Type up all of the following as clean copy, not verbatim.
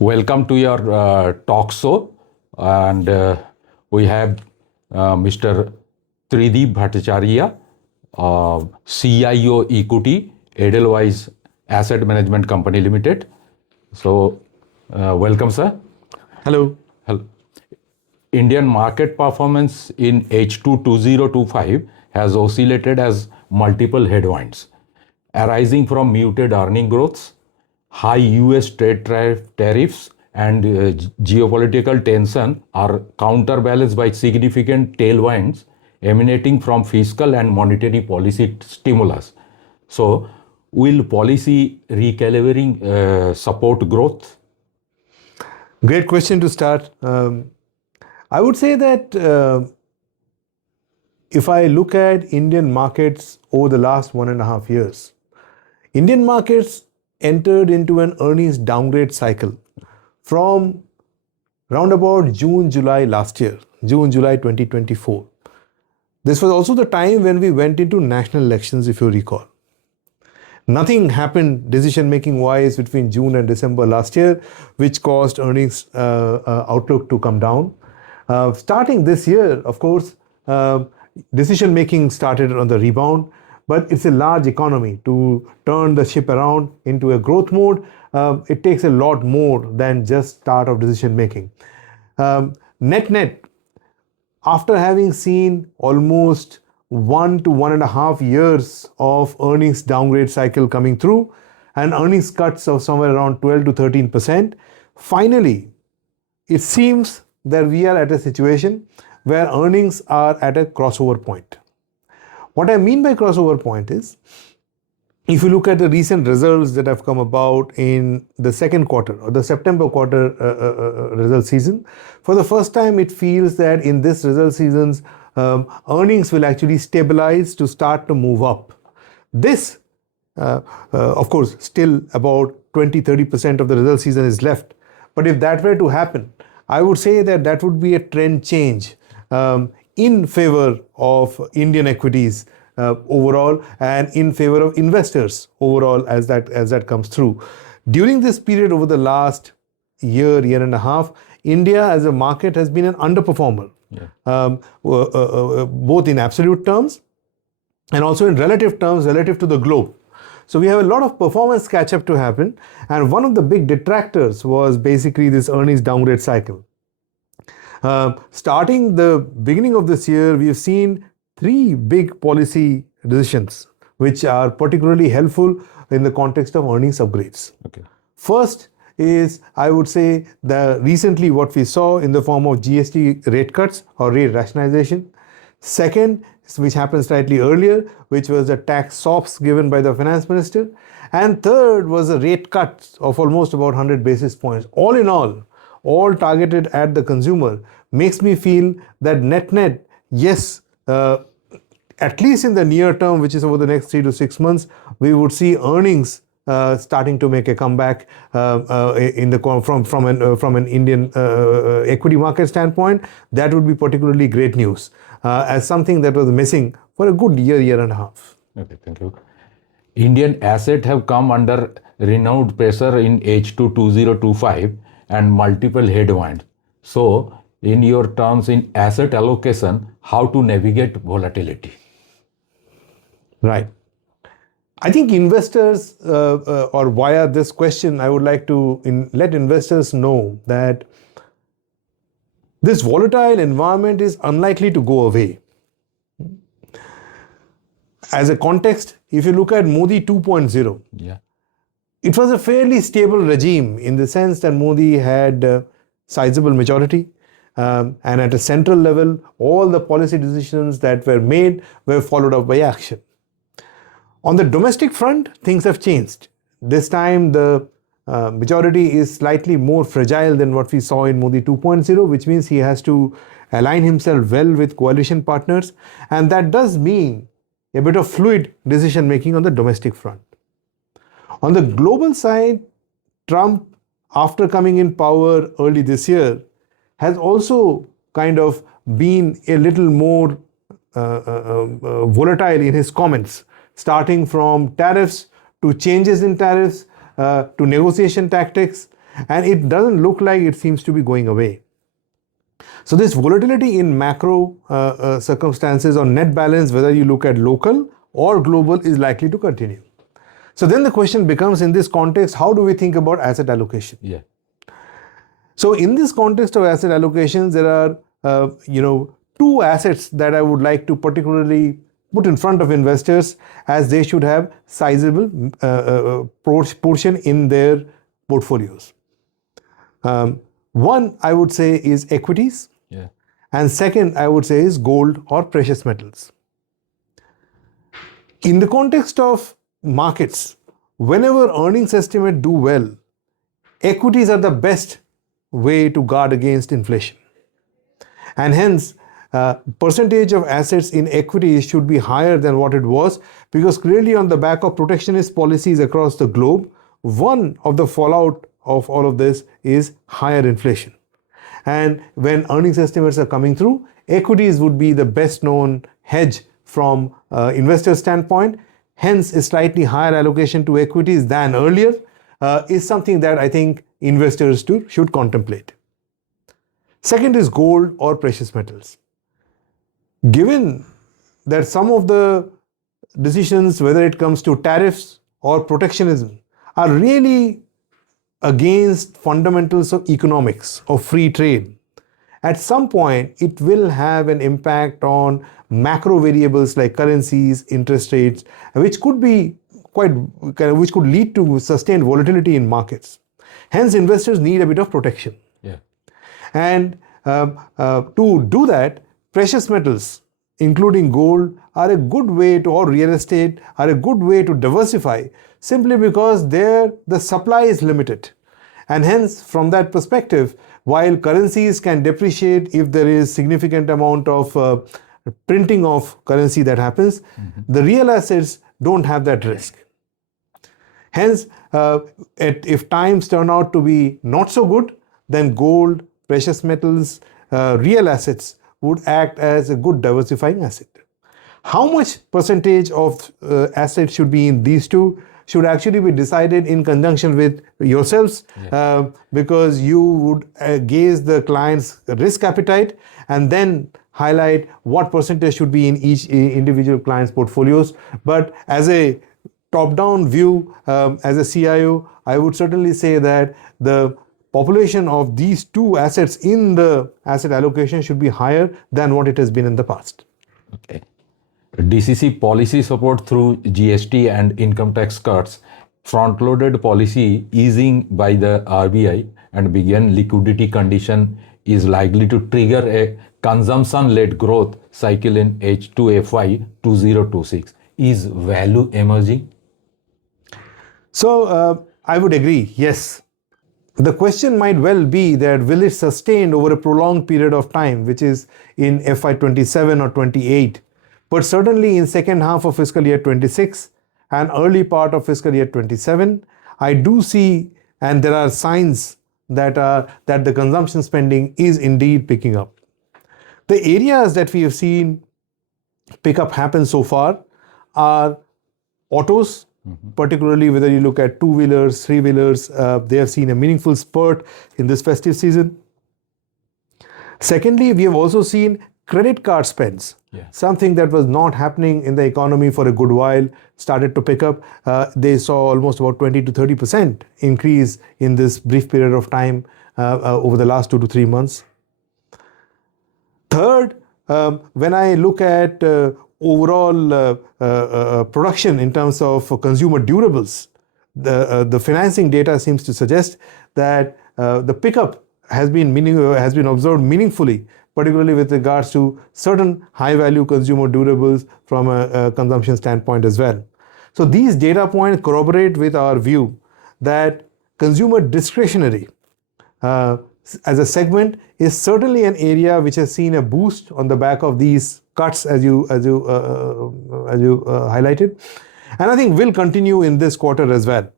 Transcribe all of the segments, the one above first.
Welcome to your talk show, and we have Mr. Tridip Bhattacharya, CIO Equity, Edelweiss Asset Management Company Limited. So, welcome, sir. Hello. Hello. Indian market performance in H2 2025 has oscillated as multiple headwinds, arising from muted earning growths, high US trade tariffs, and geopolitical tension are counterbalanced by significant tailwinds emanating from fiscal and monetary policy stimulus. So, will policy recalibrating support growth? Great question to start. I would say that if I look at Indian markets over the last 1.5 years, Indian markets entered into an earnings downgrade cycle from round about June, July last year, June, July 2024. This was also the time when we went into national elections, if you recall. Nothing happened decision-making wise between June and December last year, which caused earnings outlook to come down. Starting this year, of course, decision-making started on the rebound, but it's a large economy. To turn the ship around into a growth mode, it takes a lot more than just start of decision-making. Net-net, after having seen almost 1 to 1.5 years of earnings downgrade cycle coming through and earnings cuts of somewhere around 12 to 13%, finally, it seems that we are at a situation where earnings are at a crossover point. What I mean by crossover point is, if you look at the recent results that have come about in the second quarter or the September quarter result season, for the first time it feels that in this result season's earnings will actually stabilize to start to move up. This, of course, still about 20-30% of the result season is left. But if that were to happen, I would say that that would be a trend change in favor of Indian equities overall and in favor of investors overall as that comes through. During this period over the last year and a half, India as a market has been an underperformer. Yeah. Both in absolute terms and also in relative terms relative to the globe. So we have a lot of performance catch-up to happen, and one of the big detractors was basically this earnings downgrade cycle. Starting the beginning of this year, we have seen 3 big policy decisions which are particularly helpful in the context of earnings upgrades. Okay. First is, I would say, recently what we saw in the form of GST rate cuts or rate rationalization. Second, which happened slightly earlier, which was the tax sops given by the finance minister. And third was a rate cut of almost about 100 basis points. All in all targeted at the consumer, makes me feel that net, yes, at least in the near term, which is over the next 3 to 6 months, we would see earnings starting to make a comeback from an Indian equity market standpoint. That would be particularly great news as something that was missing for a good year and a half. Okay, thank you. Indian assets have come under renewed pressure in H2 2025 and multiple headwinds. So, in your terms in asset allocation, how to navigate volatility? Right. I think investors, or via this question, I would like to let investors know that this volatile environment is unlikely to go away. As a context, if you look at Modi 2.0, it was a fairly stable regime in the sense that Modi had a sizable majority. And at a central level, all the policy decisions that were made were followed up by action. On the domestic front, things have changed. This time, the majority is slightly more fragile than what we saw in Modi 2.0, which means he has to align himself well with coalition partners. And that does mean a bit of fluid decision making on the domestic front. On the global side, Trump, after coming in power early this year, has also kind of been a little more volatile in his comments, starting from tariffs to changes in tariffs to negotiation tactics. and it doesn't look like it seems to be going away. So this volatility in macro circumstances on net balance, whether you look at local or global, is likely to continue. So then the question becomes, in this context, how do we think about asset allocation? Yeah. So in this context of asset allocations, there are two assets that I would like to particularly put in front of investors, as they should have sizable portion in their portfolios. One, I would say, is equities. Yeah. And second, I would say, is gold or precious metals. In the context of markets, whenever earnings estimate do well, equities are the best way to guard against inflation. And hence, percentage of assets in equities should be higher than what it was, because clearly on the back of protectionist policies across the globe, one of the fallout of all of this is higher inflation. And when earnings estimates are coming through, equities would be the best known hedge from investor standpoint. Hence, a slightly higher allocation to equities than earlier is something that I think investors should contemplate. Second is gold or precious metals. Given that some of the decisions, whether it comes to tariffs or protectionism, are really against fundamentals of economics, of free trade, at some point it will have an impact on macro variables like currencies, interest rates, which could lead to sustained volatility in markets. Hence, investors need a bit of protection. Yeah. And to do that, precious metals, including gold, are a good way to, or real estate, are a good way to diversify, simply because there the supply is limited. And hence, from that perspective, while currencies can depreciate if there is significant amount of printing of currency that happens, the real assets don't have that risk. Hence, if times turn out to be not so good, then gold, precious metals, real assets would act as a good diversifying asset. How much percentage of assets should be in these two should actually be decided in conjunction with yourselves, because you would gauge the client's risk appetite and then highlight what percentage should be in each individual client's portfolios. But as a top-down view, as a CIO, I would certainly say that the population of these two assets in the asset allocation should be higher than what it has been in the past. Okay. DCC policy support through GST and income tax cuts, front-loaded policy easing by the RBI, and began liquidity condition is likely to trigger a consumption-led growth cycle in H2 FY 2026. Is value emerging? So I would agree, yes. The question might well be that will it sustain over a prolonged period of time, which is in FY 27 or 28, but certainly in second half of fiscal year 26 and early part of fiscal year 27, I do see, and there are signs that the consumption spending is indeed picking up. The areas that we have seen pick up happen so far are autos, particularly whether you look at two-wheelers, three-wheelers, they have seen a meaningful spurt in this festive season. Secondly, we have also seen credit card spends, something that was not happening in the economy for a good while, started to pick up. They saw almost about 20 to 30% increase in this brief period of time over the last 2 to 3 months. Third, when I look at overall production in terms of consumer durables, the financing data seems to suggest that the pickup has been observed meaningfully, particularly with regards to certain high-value consumer durables from a consumption standpoint as well. So these data points corroborate with our view that consumer discretionary as a segment is certainly an area which has seen a boost on the back of these cuts, as you highlighted, and I think will continue in this quarter as well.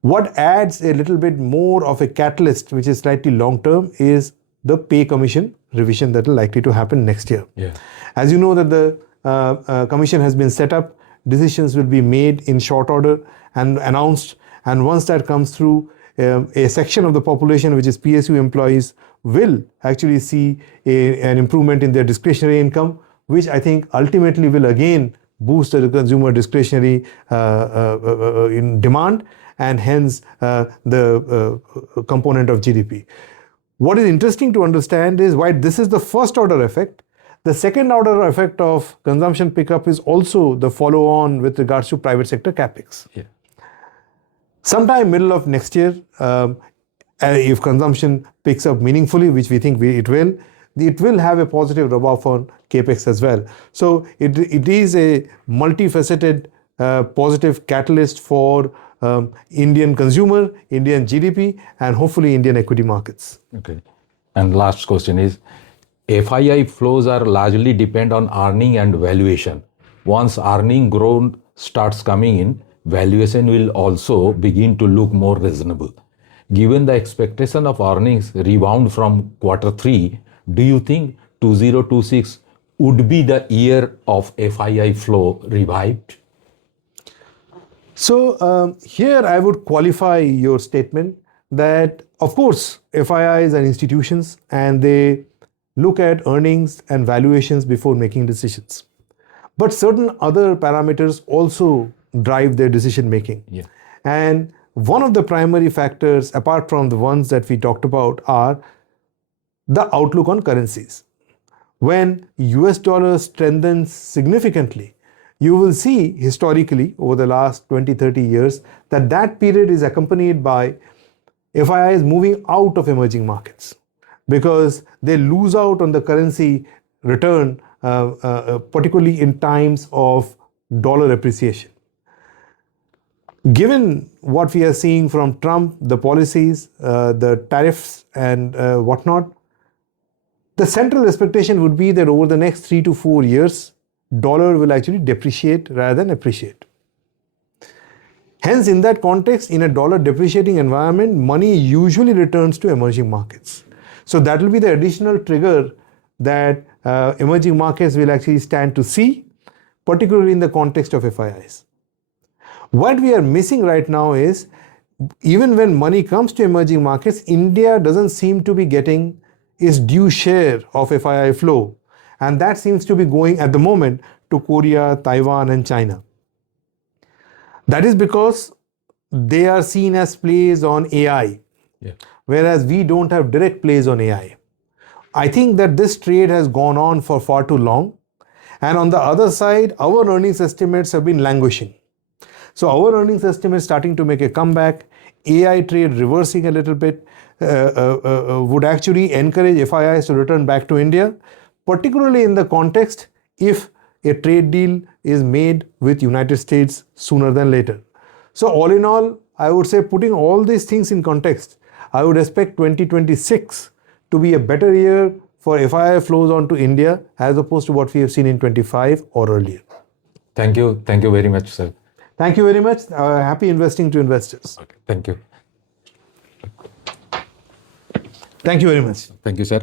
What adds a little bit more of a catalyst, which is slightly long term, is the pay commission revision that will likely to happen next year. As you know, that the commission has been set up, decisions will be made in short order and announced, and once that comes through, a section of the population, which is PSU employees, will actually see an improvement in their discretionary income, which I think ultimately will again boost the consumer discretionary in demand, and hence the component of GDP. What is interesting to understand is why this is the first order effect. The second order effect of consumption pickup is also the follow on with regards to private sector capex. Yeah. Sometime middle of next year, if consumption picks up meaningfully, which we think it will have a positive rub-off on capex as well. So it is a multifaceted positive catalyst for Indian consumer, Indian GDP, and hopefully Indian equity markets. Okay. And last question is, FII flows are largely depend on earning and valuation. Once earning growth starts coming in, valuation will also begin to look more reasonable. Given the expectation of earnings rebound from Q3, do you think 2026 would be the year of FII flow revived? So here I would qualify your statement that, of course, FIIs are institutions and they look at earnings and valuations before making decisions. But certain other parameters also drive their decision making. Yeah. And one of the primary factors, apart from the ones that we talked about, are the outlook on currencies. When US dollar strengthens significantly, you will see historically over the last 20-30 years that period is accompanied by FIIs moving out of emerging markets because they lose out on the currency return, particularly in times of dollar appreciation. Given what we are seeing from Trump, the policies, the tariffs and whatnot, the central expectation would be that over the next 3 to 4 years, dollar will actually depreciate rather than appreciate. Hence, in that context, in a dollar depreciating environment, money usually returns to emerging markets. So that will be the additional trigger that emerging markets will actually stand to see, particularly in the context of FIIs. What we are missing right now is, even when money comes to emerging markets, India doesn't seem to be getting its due share of FII flow. And that seems to be going at the moment to Korea, Taiwan, and China. That is because they are seen as plays on AI, whereas we don't have direct plays on AI. I think that this trade has gone on for far too long. And on the other side, our earnings estimates have been languishing. So our earnings estimates starting to make a comeback, AI trade reversing a little bit, would actually encourage FIIs to return back to India, particularly in the context if a trade deal is made with United States sooner than later. So all in all, I would say, putting all these things in context, I would expect 2026 to be a better year for FII flows onto India as opposed to what we have seen in 25 or earlier. Thank you. Thank you very much, sir. Thank you very much. Happy investing to investors. Okay. Thank you. Thank you very much. Thank you, sir.